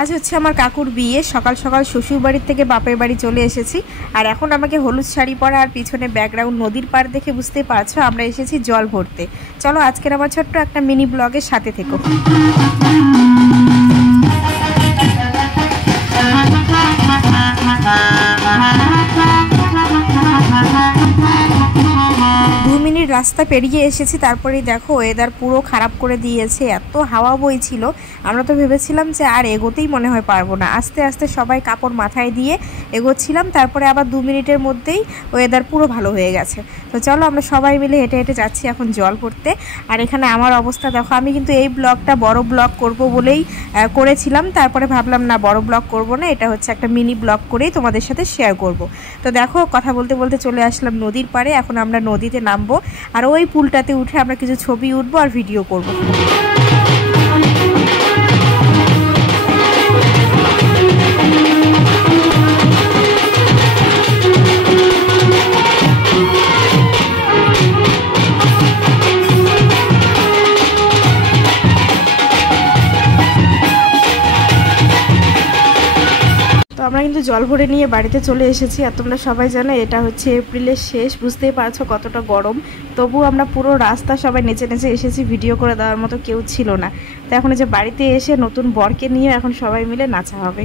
আজ হচ্ছে আমার কাকুর বিয়ে। সকাল সকাল শ্বশুর বাড়ির থেকে বাপের বাড়ি চলে এসেছি। আর এখন আমাকে হলুদ শাড়ি পরা আর পিছনে ব্যাকগ্রাউন্ড নদীর পাড় দেখে বুঝতেই পারছো আমরা এসেছি জল ভরতে। চলো আজকের আমার ছোট্ট একটা মিনি ব্লগের সাথে থেকো। 2 মিনিট রাস্তা পেরিয়ে এসেছি, তারপরেই দেখো ওয়েদার পুরো খারাপ করে দিয়েছে। এত হাওয়া বইছিল, আমরা তো ভেবেছিলাম যে আর এগোতেই মনে হয় পারবো না। আস্তে আস্তে সবাই কাপড় মাথায় দিয়ে এগোচ্ছিলাম, তারপরে আবার 2 মিনিটের মধ্যেই ওয়েদার পুরো ভালো হয়ে গেছে। তো চলো আমরা সবাই মিলে হেঁটে হেঁটে যাচ্ছি এখন জল পড়তে। আর এখানে আমার অবস্থা দেখো, আমি কিন্তু এই ব্লগটা বড় ব্লগ করব বলেই করেছিলাম, তারপরে ভাবলাম না বড় ব্লগ করব না, এটা হচ্ছে একটা মিনি ব্লগ করেই তোমাদের সাথে শেয়ার করব। তো দেখো কথা বলতে বলতে চলে আসলাম নদীর পাড়ে। এখন আমরা নদীতে নামবো আর ওই পুলটাতে উঠে আমরা কিছু ছবি উঠবো আর ভিডিও করব। আমরা কিন্তু জল ভরে নিয়ে বাড়িতে চলে এসেছি। আর তোমরা সবাই জানো এটা হচ্ছে এপ্রিলের শেষ, বুঝতেই পারছো কতটা গরম। তবু আমরা পুরো রাস্তা সবাই নেচে নেচে এসেছি, ভিডিও করে দেওয়ার মতো কেউ ছিল না। তো এখন যে বাড়িতে এসে নতুন বরকে নিয়ে এখন সবাই মিলে নাচা হবে।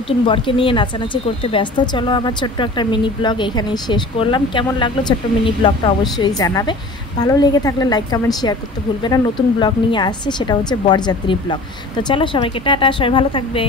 নতুন বরকে নিয়ে নাচানাচি করতে ব্যস্ত। চলো আমার ছোট্ট একটা মিনি ব্লগ এখানেই শেষ করলাম। কেমন লাগলো ছোট্ট মিনি ব্লগটা অবশ্যই জানাবে। ভালো লেগে থাকলে লাইক কমেন্ট শেয়ার করতে ভুলবে না। নতুন ব্লগ নিয়ে আসছি, সেটা হচ্ছে বরযাত্রী ব্লগ। তো চলো সবাইকে টাটা, সবাই ভালো থাকবে।